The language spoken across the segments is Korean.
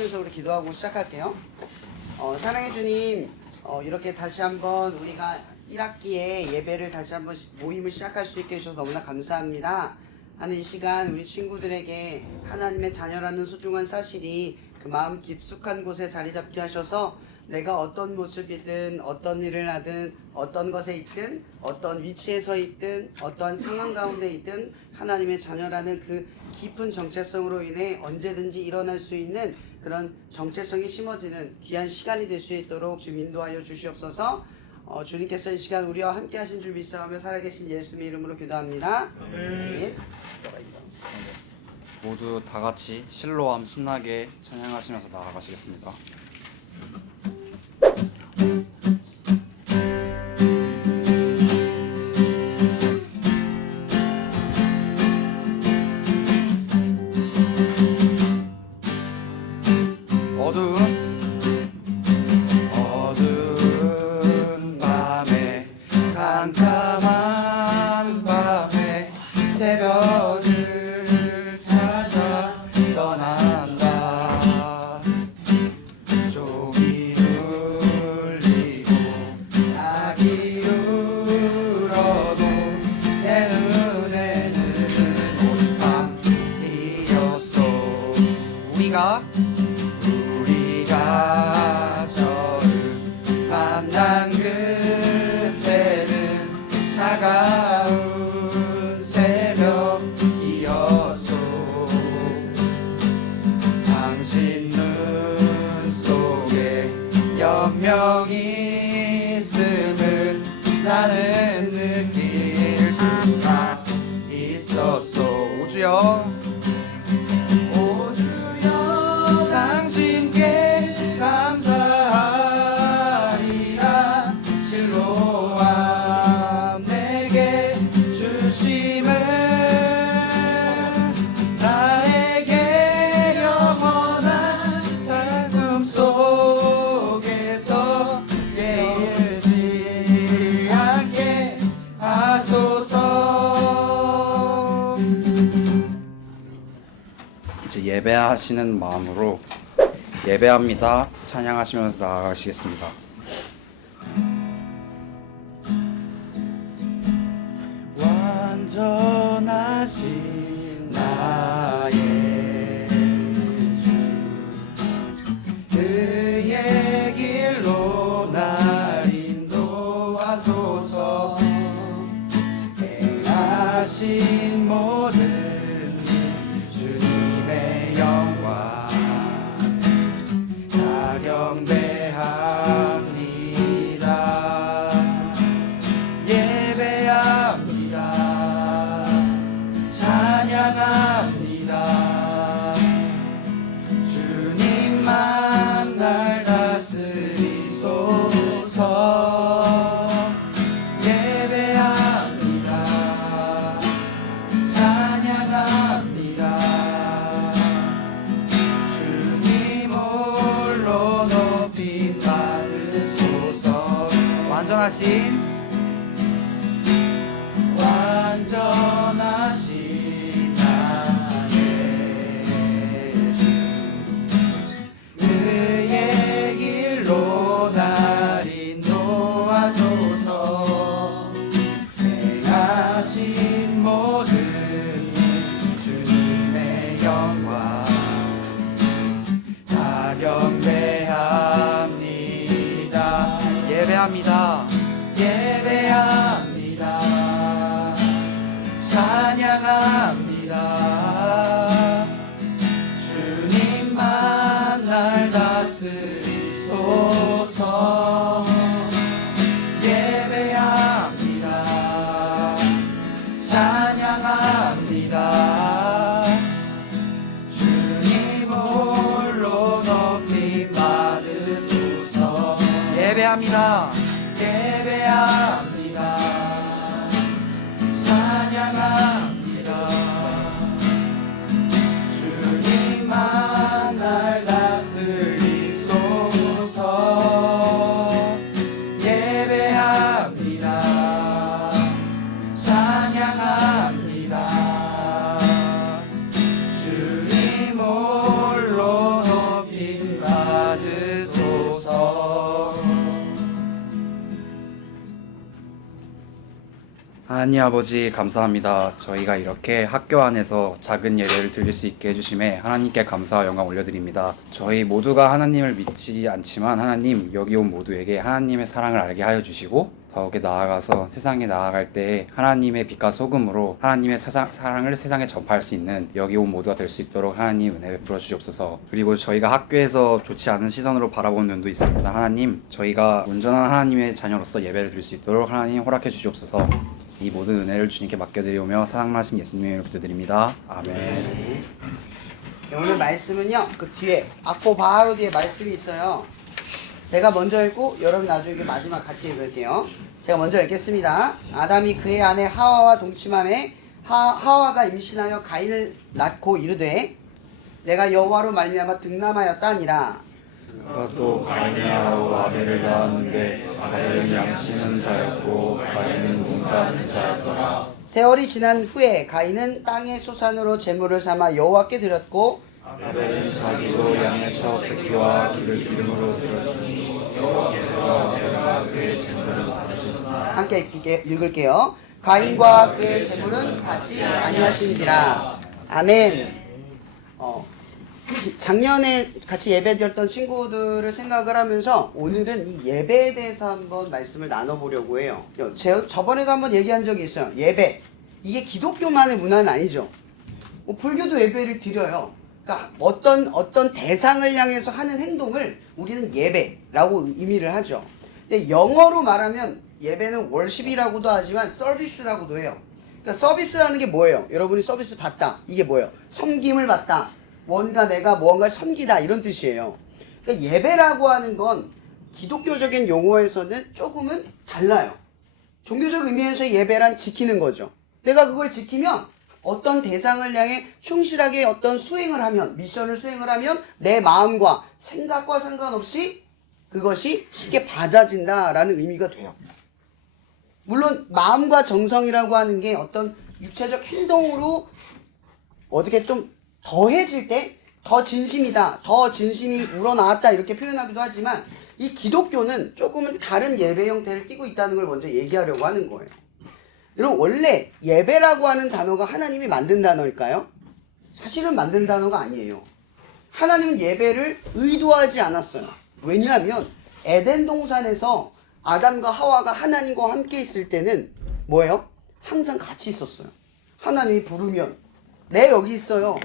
하면서 우리 기도하고 시작할게요. 사랑해 주님, 이렇게 다시 한번 우리가 1학기에 예배를 다시 한번 모임을 시작할 수 있게 해주셔서 너무나 감사합니다. 하는 이 시간 우리 친구들에게 하나님의 자녀라는 소중한 사실이 그 마음 깊숙한 곳에 자리 잡게 하셔서 내가 어떤 모습이든 어떤 일을 하든 어떤 것에 있든 어떤 위치에서 있든 어떤 상황 가운데 있든 하나님의 자녀라는 그 깊은 정체성으로 인해 언제든지 일어날 수 있는 그런 정체성이 심어지는 귀한 시간이 될 수 있도록 주님 인도하여 주시옵소서. 주님께서 이 시간 우리와 함께 하신 줄 믿사오며 살아계신 예수님의 이름으로 기도합니다. 아멘. 모두 다 같이 실로암 신나게 찬양하시면서 나아가시겠습니다. 어두운 밤에 캄캄한 밤에 새벽을 찾아 떠난다. 종이 울리고 닭이 울어도 내 눈에는 오직 밤이었어. 우리가 저를 만난 그때는 차가운 새벽이었소. 당신 눈 속에 연명이 있음을 나는 느낄 수가 있었소. 오주여 당신께 감사하리라. 실로암 내게 주심은 나에게 영원한 삶 속에서 깨일지 않게 하소서. 이제 예배하시는 마음으로 예배합니다 찬양하시면서 나아가시겠습니다. 완전하신 나의 주, 그의 길로 날 인도하소서. 행하신 모든 주님의 영광 경배합니다. 예배합니다. 찬양합니다. 주님만 날 다스리소서. 예배합니다. 찬양합니다. 주님 홀로 높임 받으소서. 완전하신 나의 주, 그의 길로 날 인도하소서. 행하신 모든 주님의 영광 다 경배합니다. 예배합니다. 예배합니다. 찬양합니다. 주님만 날 다스리소서. 예배합니다. 찬양합니다. 주님 홀로 높임 받으소서. 예배합니다. 예배합니다. 찬양합니다. 하나님 아버지 감사합니다. 저희가 이렇게 학교 안에서 작은 예배를 드릴 수 있게 해주심에 하나님께 감사와 영광 올려드립니다. 저희 모두가 하나님을 믿지 않지만 하나님 여기 온 모두에게 하나님의 사랑을 알게 하여 주시고 더욱에 나아가서 세상에 나아갈 때 하나님의 빛과 소금으로 하나님의 사랑을 세상에 전파할 수 있는 여기 온 모두가 될 수 있도록 하나님 은혜 베풀어 주시옵소서. 그리고 저희가 학교에서 좋지 않은 시선으로 바라보는 눈도 있습니다. 하나님 저희가 온전한 하나님의 자녀로서 예배를 드릴 수 있도록 하나님 허락해 주시옵소서. 이 모든 은혜를 주님께 맡겨드리오며 사랑하신 예수님의 이름으로 기도드립니다. 아멘. 네, 오늘 말씀은요, 그 뒤에 악보 바로 뒤에 말씀이 있어요. 제가 먼저 읽고 여러분 나중에 마지막 같이 읽을게요. 제가 먼저 읽겠습니다. 아담이 그의 아내 하와와 동침함에 하와가 임신하여 가인을 낳고 이르되 내가 여호와로 말미암아 등남하였다 하니라. 그가 또 가인하고 아벨을 낳았는데 아벨은 양심은 자였고 가인은 농사하는 자였더라. 세월이 지난 후에 가인은 땅의 소산으로 제물을 삼아 여호와께 드렸고 아벨은 자기도 양의 첫 새끼와 기를 기름으로 드렸으니 여호와께서 아벨과 그의 제물을 받으셨으나. 함께 읽을게요. 가인과 그의 제물은 받지 아니하신지라. 아멘. 작년에 같이 예배 드렸던 친구들을 생각을 하면서 오늘은 이 예배에 대해서 한번 말씀을 나눠보려고 해요. 저번에도 한번 얘기한 적이 있어요. 예배. 이게 기독교만의 문화는 아니죠. 불교도 예배를 드려요. 그러니까 어떤 대상을 향해서 하는 행동을 우리는 예배라고 의미를 하죠. 근데 영어로 말하면 예배는 월십이라고도 하지만 서비스라고도 해요. 그러니까 서비스라는 게 뭐예요? 여러분이 서비스 받다. 이게 뭐예요? 섬김을 받다. 뭔가 내가 무언가를 섬기다 이런 뜻이에요. 그러니까 예배라고 하는 건 기독교적인 용어에서는 조금은 달라요. 종교적 의미에서의 예배란 지키는 거죠. 내가 그걸 지키면 어떤 대상을 향해 충실하게 어떤 수행을 하면, 미션을 수행을 하면 내 마음과 생각과 상관없이 그것이 쉽게 받아진다라는 의미가 돼요. 물론 마음과 정성이라고 하는 게 어떤 육체적 행동으로 어떻게 좀 더해질 때 더 진심이다, 더 진심이 우러나왔다 이렇게 표현하기도 하지만 이 기독교는 조금은 다른 예배 형태를 띠고 있다는 걸 먼저 얘기하려고 하는 거예요. 여러분 원래 예배라고 하는 단어가 하나님이 만든 단어일까요? 사실은 만든 단어가 아니에요. 하나님은 예배를 의도하지 않았어요. 왜냐하면 에덴 동산에서 아담과 하와가 하나님과 함께 있을 때는 뭐예요? 항상 같이 있었어요. 하나님이 부르면 네 여기 있어요.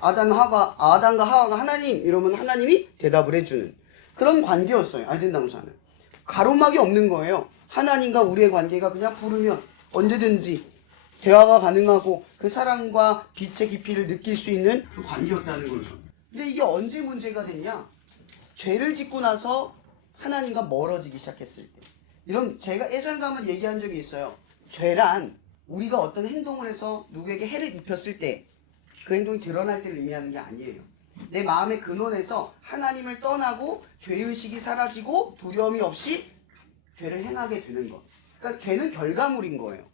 아담과 하와가 하나님 이러면 하나님이 대답을 해주는 그런 관계였어요. 에덴 동산은 가로막이 없는 거예요. 하나님과 우리의 관계가 그냥 부르면 언제든지 대화가 가능하고 그 사랑과 빛의 깊이를 느낄 수 있는 그 관계였다는 거죠. 근데 이게 언제 문제가 됐냐? 죄를 짓고 나서 하나님과 멀어지기 시작했을 때. 이런 제가 예전에 한번 얘기한 적이 있어요. 죄란 우리가 어떤 행동을 해서 누구에게 해를 입혔을 때 그 행동이 드러날 때를 의미하는 게 아니에요. 내 마음의 근원에서 하나님을 떠나고 죄의식이 사라지고 두려움이 없이 죄를 행하게 되는 것. 그러니까 죄는 결과물인 거예요.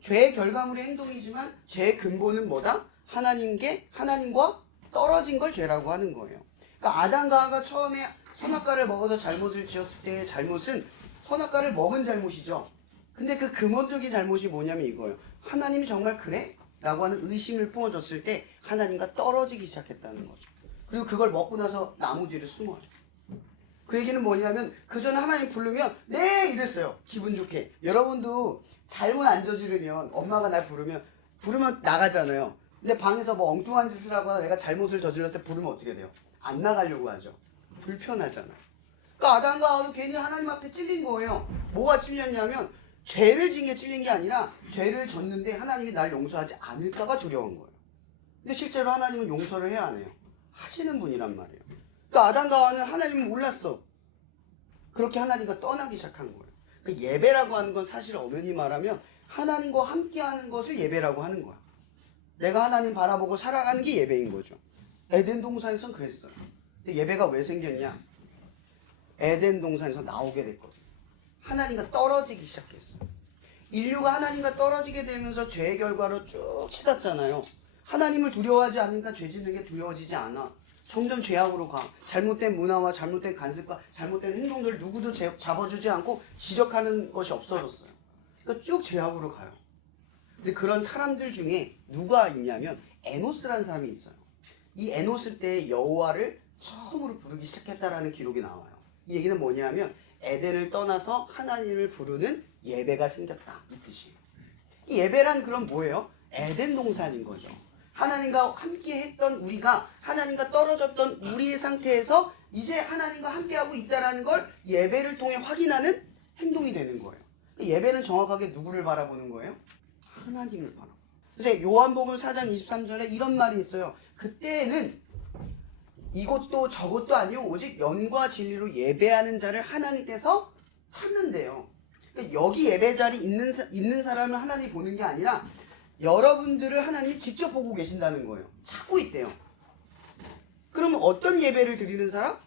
죄의 결과물의 행동이지만 죄의 근본은 뭐다? 하나님과 떨어진 걸 죄라고 하는 거예요. 그러니까 아담과 하와가 처음에 선악과를 먹어서 잘못을 지었을 때의 잘못은 선악과를 먹은 잘못이죠. 근데 그 근본적인 잘못이 뭐냐면 이거예요. 하나님이 정말 그래? 라고 하는 의심을 품어줬을 때 하나님과 떨어지기 시작했다는 거죠. 그리고 그걸 먹고 나서 나무 뒤를 숨어요. 그 얘기는 뭐냐면 그 전에 하나님 부르면 네 이랬어요. 기분 좋게. 여러분도 잘못 안 저지르면 엄마가 날 부르면 나가잖아요. 근데 방에서 뭐 엉뚱한 짓을 하거나 내가 잘못을 저질렀을 때 부르면 어떻게 돼요? 안 나가려고 하죠. 불편하잖아요. 그러니까 아담과 하와도 괜히 하나님 앞에 찔린 거예요. 뭐가 찔렸냐면 죄를 지은 게 찔린 게 아니라 죄를 졌는데 하나님이 날 용서하지 않을까봐 두려운 거예요. 근데 실제로 하나님은 용서를 해야 안 해요. 하시는 분이란 말이에요. 그러니까 아담과 하와는 하나님을 몰랐어. 그렇게 하나님과 떠나기 시작한 거예요. 그 예배라고 하는 건 사실 엄연히 말하면 하나님과 함께하는 것을 예배라고 하는 거야. 내가 하나님 바라보고 살아가는 게 예배인 거죠. 에덴 동산에선 그랬어요. 근데 예배가 왜 생겼냐? 에덴 동산에서 나오게 됐거든. 하나님과 떨어지기 시작했어요. 인류가 하나님과 떨어지게 되면서 죄의 결과로 쭉 치닫잖아요. 하나님을 두려워하지 않으니까 죄 짓는 게 두려워지지 않아. 점점 죄악으로 가. 잘못된 문화와 잘못된 간습과 잘못된 행동들을 누구도 잡아주지 않고 지적하는 것이 없어졌어요. 그러니까 쭉 죄악으로 가요. 근데 그런 사람들 중에 누가 있냐면 에노스라는 사람이 있어요. 이 에노스 때 여호와를 처음으로 부르기 시작했다라는 기록이 나와요. 이 얘기는 뭐냐면 에덴을 떠나서 하나님을 부르는 예배가 생겼다 이 뜻이에요. 이 예배란 그럼 뭐예요? 에덴 동산인 거죠. 하나님과 함께 했던 우리가 하나님과 떨어졌던 우리의 상태에서 이제 하나님과 함께하고 있다는 걸 예배를 통해 확인하는 행동이 되는 거예요. 예배는 정확하게 누구를 바라보는 거예요? 하나님을 바라보는 거예요. 그래서 요한복음 4장 23절에 이런 말이 있어요. 그때에는 이것도 저것도 아니요 오직 영과 진리로 예배하는 자를 하나님께서 찾는데요. 그러니까 여기 예배 자리 있는 사람을 하나님이 보는 게 아니라 여러분들을 하나님이 직접 보고 계신다는 거예요. 찾고 있대요. 그러면 어떤 예배를 드리는 사람?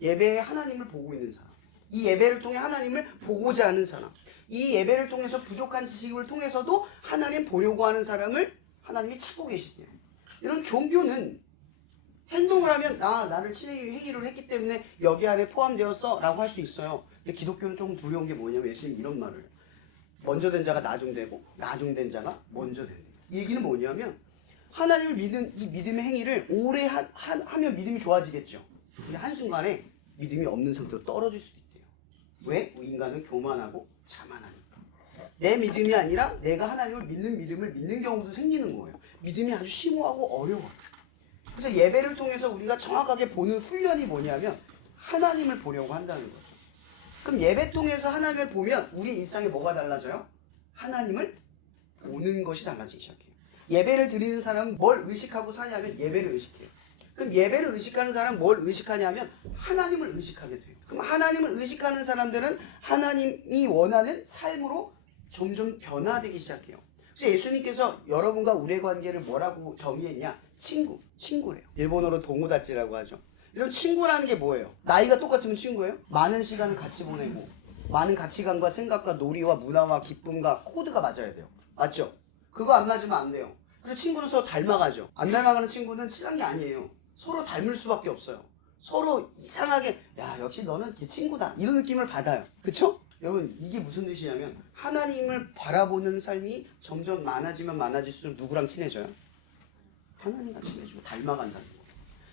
예배에 하나님을 보고 있는 사람. 이 예배를 통해 하나님을 보고자 하는 사람. 이 예배를 통해서 부족한 지식을 통해서도 하나님 보려고 하는 사람을 하나님이 찾고 계시대요. 이런 종교는 행동을 하면 나를 친히 회개를 했기 때문에 여기 안에 포함되었어 라고 할 수 있어요. 근데 기독교는 조금 두려운 게 뭐냐면 예수님 이런 말을 해요. 먼저 된 자가 나중되고 나중된 자가 먼저 된다. 이 얘기는 뭐냐면 하나님을 믿은 이 믿음의 행위를 오래 하면 믿음이 좋아지겠죠. 근데 한순간에 믿음이 없는 상태로 떨어질 수도 있대요. 왜? 인간은 교만하고 자만하니까. 내 믿음이 아니라 내가 하나님을 믿는 믿음을 믿는 경우도 생기는 거예요. 믿음이 아주 심오하고 어려워요. 그래서 예배를 통해서 우리가 정확하게 보는 훈련이 뭐냐면 하나님을 보려고 한다는 거죠. 그럼 예배 통해서 하나님을 보면 우리 일상에 뭐가 달라져요? 하나님을 보는 것이 달라지기 시작해요. 예배를 드리는 사람은 뭘 의식하고 사냐면 예배를 의식해요. 그럼 예배를 의식하는 사람은 뭘 의식하냐면 하나님을 의식하게 돼요. 그럼 하나님을 의식하는 사람들은 하나님이 원하는 삶으로 점점 변화되기 시작해요. 그래서 예수님께서 여러분과 우리의 관계를 뭐라고 정의했냐? 친구래요. 일본어로 도모다치라고 하죠. 이런 친구라는 게 뭐예요? 나이가 똑같으면 친구예요? 많은 시간을 같이 보내고 많은 가치관과 생각과 놀이와 문화와 기쁨과 코드가 맞아야 돼요. 맞죠? 그거 안 맞으면 안 돼요. 그래서 친구는 서로 닮아가죠. 안 닮아가는 친구는 친한 게 아니에요. 서로 닮을 수밖에 없어요. 서로 이상하게 야 역시 너는 걔 친구다 이런 느낌을 받아요. 그쵸? 여러분 이게 무슨 뜻이냐면 하나님을 바라보는 삶이 점점 많아지면 많아질수록 누구랑 친해져요? 하나님과 친해지고 닮아간다는 거예요.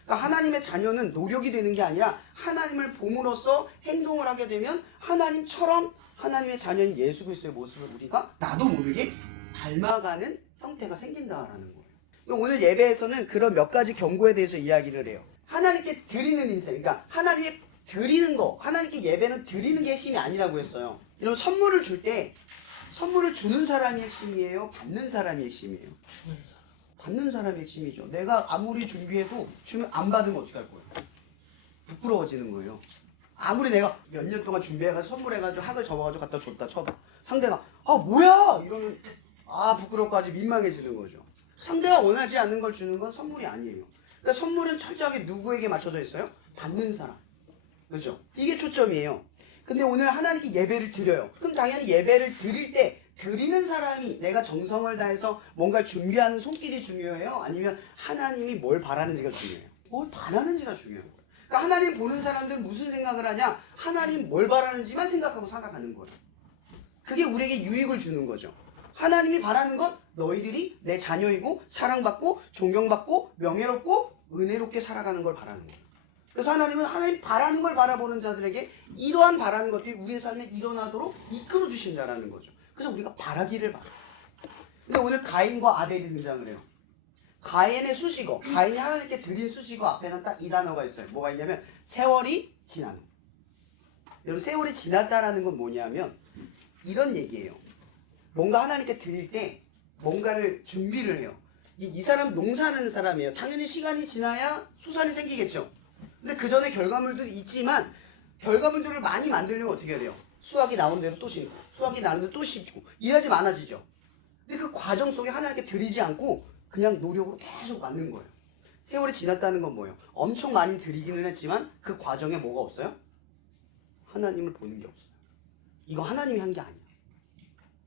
그러니까 하나님의 자녀는 노력이 되는 게 아니라 하나님을 봄으로써 행동을 하게 되면 하나님처럼 하나님의 자녀인 예수 그리스도의 모습을 우리가 나도 모르게 닮아가는 형태가 생긴다라는 거예요. 오늘 예배에서는 그런 몇 가지 경고에 대해서 이야기를 해요. 하나님께 드리는 인생, 그러니까 하나님께 드리는 거, 하나님께 예배는 드리는 게 핵심이 아니라고 했어요. 이런 선물을 줄 때 선물을 주는 사람이 핵심이에요? 받는 사람이 핵심이에요? 주는 사람. 받는 사람이 핵심이죠. 내가 아무리 준비해도 주면 안 받으면 어떻게 할 거예요? 부끄러워지는 거예요. 아무리 내가 몇 년 동안 준비해가지고 선물해가지고 학을 접어가지고 갖다 줬다 쳐봐. 상대가 뭐야 이러면 부끄럽고 아주 민망해지는 거죠. 상대가 원하지 않는 걸 주는 건 선물이 아니에요. 그러니까 선물은 철저하게 누구에게 맞춰져 있어요? 받는 사람. 그죠? 이게 초점이에요. 근데 오늘 하나님께 예배를 드려요. 그럼 당연히 예배를 드릴 때 드리는 사람이 내가 정성을 다해서 뭔가를 준비하는 손길이 중요해요? 아니면 하나님이 뭘 바라는지가 중요해요? 뭘 바라는지가 중요해요. 그러니까 하나님 보는 사람들은 무슨 생각을 하냐? 하나님 뭘 바라는지만 생각하고 살아가는 거예요. 그게 우리에게 유익을 주는 거죠. 하나님이 바라는 건 너희들이 내 자녀이고 사랑받고 존경받고 명예롭고 은혜롭게 살아가는 걸 바라는 거예요. 그래서 하나님은 하나님 바라는 걸 바라보는 자들에게 이러한 바라는 것들이 우리의 삶에 일어나도록 이끌어 주신다라는 거죠. 그래서 우리가 바라기를 바라요. 근데 오늘 가인과 아벨이 등장을 해요. 가인의 수식어, 가인이 하나님께 드린 수식어 앞에는 딱 이 단어가 있어요. 뭐가 있냐면 세월이 지나는. 여러분 세월이 지났다라는 건 뭐냐면 이런 얘기예요. 뭔가 하나님께 드릴 때 뭔가를 준비를 해요. 이 사람 농사하는 사람이에요. 당연히 시간이 지나야 수산이 생기겠죠. 근데 그 전에 결과물들이 있지만 결과물들을 많이 만들려면 어떻게 해야 돼요? 수확이 나온 대로 또 심고 수확이 나온 대로 또 심고 이래야지 많아지죠. 근데 그 과정 속에 하나님께 드리지 않고 그냥 노력으로 계속 만든 거예요. 세월이 지났다는 건 뭐예요? 엄청 많이 드리기는 했지만 그 과정에 뭐가 없어요? 하나님을 보는 게 없어요. 이거 하나님이 한 게 아니야.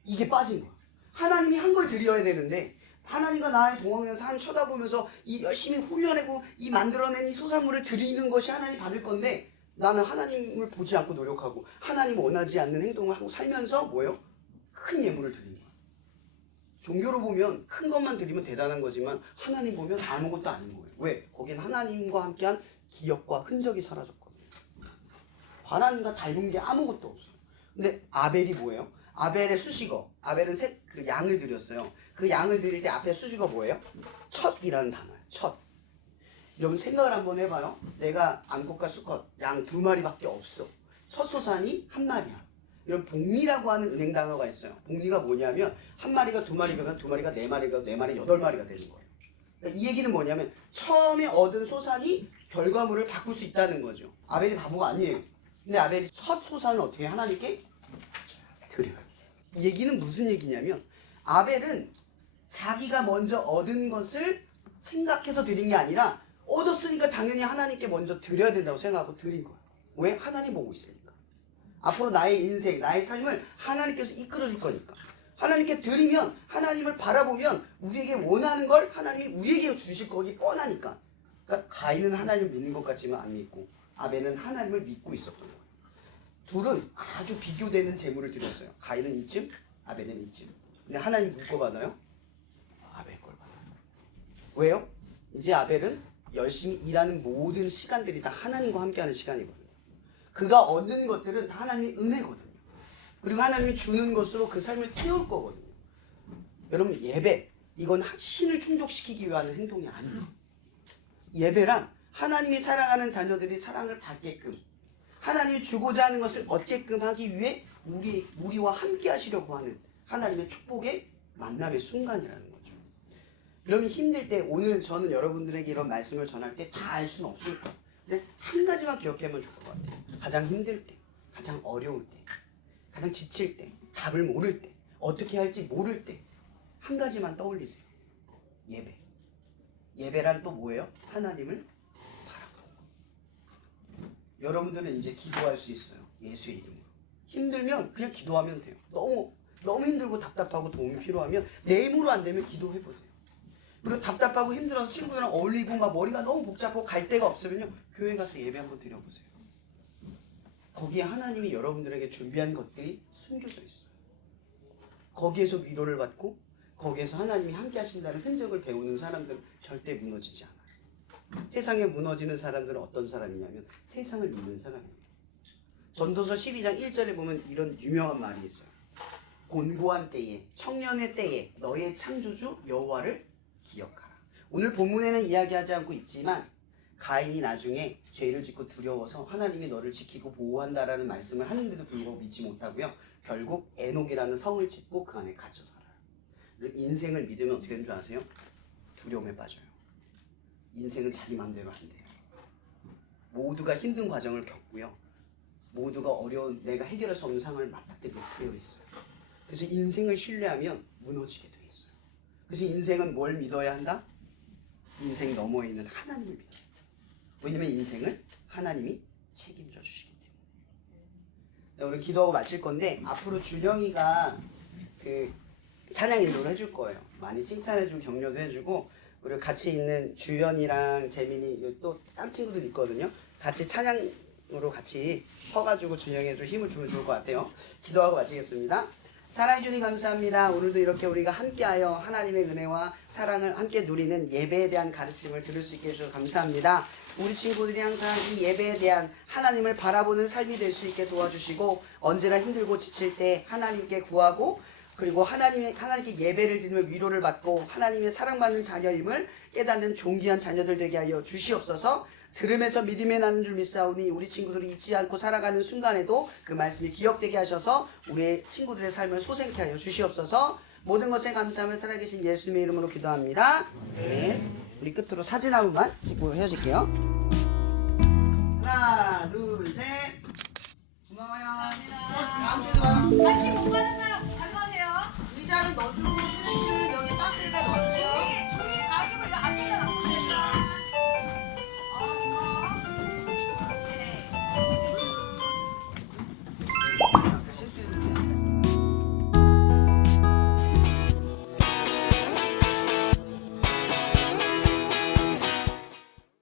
이게 빠진 거야. 하나님이 한 걸 드려야 되는데 하나님과 나의 동행하면서 하나님 쳐다보면서 이 열심히 훈련하고 이 만들어낸 이 소산물을 드리는 것이 하나님 받을 건데 나는 하나님을 보지 않고 노력하고 하나님 원하지 않는 행동을 하고 살면서 뭐예요? 큰 예물을 드린 거야. 종교로 보면 큰 것만 드리면 대단한 거지만 하나님 보면 아무것도 아닌 거예요. 왜? 거긴 하나님과 함께한 기억과 흔적이 사라졌거든요. 하나님과 닮은 게 아무것도 없어요. 근데 아벨이 뭐예요? 아벨의 수식어. 아벨은 그 양을 드렸어요. 그 양을 드릴 때 앞에 수식어 뭐예요? 첫 이라는 단어예요. 첫. 여러분 생각을 한번 해봐요. 내가 암컷과 수컷 양 2마리밖에 없어. 첫 소산이 1마리야. 이런 복리라고 하는 은행 단어가 있어요. 복리가 뭐냐면 1마리가 2마리가 2마리가 4마리가 4마리 8마리가 되는 거예요. 그러니까 이 얘기는 뭐냐면 처음에 얻은 소산이 결과물을 바꿀 수 있다는 거죠. 아벨이 바보가 아니에요. 근데 아벨이 첫 소산을 어떻게 하나님께 드려요. 이 얘기는 무슨 얘기냐면 아벨은 자기가 먼저 얻은 것을 생각해서 드린 게 아니라 얻었으니까 당연히 하나님께 먼저 드려야 된다고 생각하고 드린 거예요. 왜? 하나님 보고 있으니까. 앞으로 나의 인생, 나의 삶을 하나님께서 이끌어 줄 거니까. 하나님께 드리면, 하나님을 바라보면 우리에게 원하는 걸 하나님이 우리에게 주실 거기 뻔하니까. 그러니까 가인은 하나님을 믿는 것 같지만 안 믿고 아벨은 하나님을 믿고 있었던 거예요. 둘은 아주 비교되는 재물을 드렸어요. 가인은 이쯤, 아벨은 이쯤. 근데 하나님 누구 거 받아요? 아벨 걸 받아요. 왜요? 이제 아벨은 열심히 일하는 모든 시간들이 다 하나님과 함께하는 시간이거든요. 그가 얻는 것들은 다 하나님의 은혜거든요. 그리고 하나님이 주는 것으로 그 삶을 채울 거거든요. 여러분 예배 이건 신을 충족시키기 위한 행동이 아니에요. 예배란 하나님이 사랑하는 자녀들이 사랑을 받게끔 하나님이 주고자 하는 것을 얻게끔 하기 위해 우리와 함께 하시려고 하는 하나님의 축복의 만남의 순간이라는 거죠. 그러면 힘들 때 오늘 저는 여러분들에게 이런 말씀을 전할 때 다 알 수는 없을 거예요. 근데 한 가지만 기억하면 좋을 것 같아요. 가장 힘들 때, 가장 어려울 때, 가장 지칠 때, 답을 모를 때, 어떻게 할지 모를 때 한 가지만 떠올리세요. 예배. 예배란 또 뭐예요? 하나님을 바라보는 거. 여러분들은 이제 기도할 수 있어요. 예수의 이름으로. 힘들면 그냥 기도하면 돼요. 너무 힘들고 답답하고 도움이 필요하면 내 힘으로 안 되면 기도해보세요. 그리고 답답하고 힘들어서 친구들이랑 어울리고 막 머리가 너무 복잡하고 갈 데가 없으면요 교회 가서 예배 한번 드려보세요. 거기에 하나님이 여러분들에게 준비한 것들이 숨겨져 있어요. 거기에서 위로를 받고 거기에서 하나님이 함께 하신다는 흔적을 배우는 사람들은 절대 무너지지 않아요. 세상에 무너지는 사람들은 어떤 사람이냐면 세상을 믿는 사람이에요. 전도서 12장 1절에 보면 이런 유명한 말이 있어요. 곤고한 때에 청년의 때에 너의 창조주 여호와를 기억하라. 오늘 본문에는 이야기하지 않고 있지만 가인이 나중에 죄를 짓고 두려워서 하나님이 너를 지키고 보호한다라는 말씀을 하는데도 불구하고 믿지 못하고요. 결국 에녹이라는 성을 짓고 그 안에 갇혀 살아요. 인생을 믿으면 어떻게 되는 줄 아세요? 두려움에 빠져요. 인생은 자기 마음대로 안 돼요. 모두가 힘든 과정을 겪고요. 모두가 어려운 내가 해결할 수 없는 상황을 맞닥뜨리게 되어 있어요. 그래서 인생을 신뢰하면 무너지게 되어 있어요. 그래서 인생은 뭘 믿어야 한다? 인생 너머에 있는 하나님을 믿어요. 왜냐면 인생을 하나님이 책임져 주시기 때문에. 오늘 기도하고 마칠 건데 앞으로 준영이가 그 찬양 인도를 해줄 거예요. 많이 칭찬해주고 격려도 해주고 그리고 같이 있는 주연이랑 재민이 또 다른 친구들 있거든요. 같이 찬양으로 같이 서가지고 준영이에 좀 힘을 주면 좋을 것 같아요. 기도하고 마치겠습니다. 사랑해 주님 감사합니다. 오늘도 이렇게 우리가 함께하여 하나님의 은혜와 사랑을 함께 누리는 예배에 대한 가르침을 들을 수 있게 해주셔서 감사합니다. 우리 친구들이 항상 이 예배에 대한 하나님을 바라보는 삶이 될 수 있게 도와주시고 언제나 힘들고 지칠 때 하나님께 구하고 그리고 하나님께 예배를 드리며 위로를 받고 하나님의 사랑받는 자녀임을 깨닫는 존귀한 자녀들 되게 하여 주시옵소서. 들음에서 믿음에 나는 줄 믿사오니 우리 친구들이 잊지 않고 살아가는 순간에도 그 말씀이 기억되게 하셔서 우리 친구들의 삶을 소생케 하여 주시옵소서. 모든 것에 감사하며 살아계신 예수님의 이름으로 기도합니다. 네. 우리 끝으로 사진 한 번만 찍고 헤어질게요. 하나, 둘, 셋. 고마워요. 다음 주에도 봐요.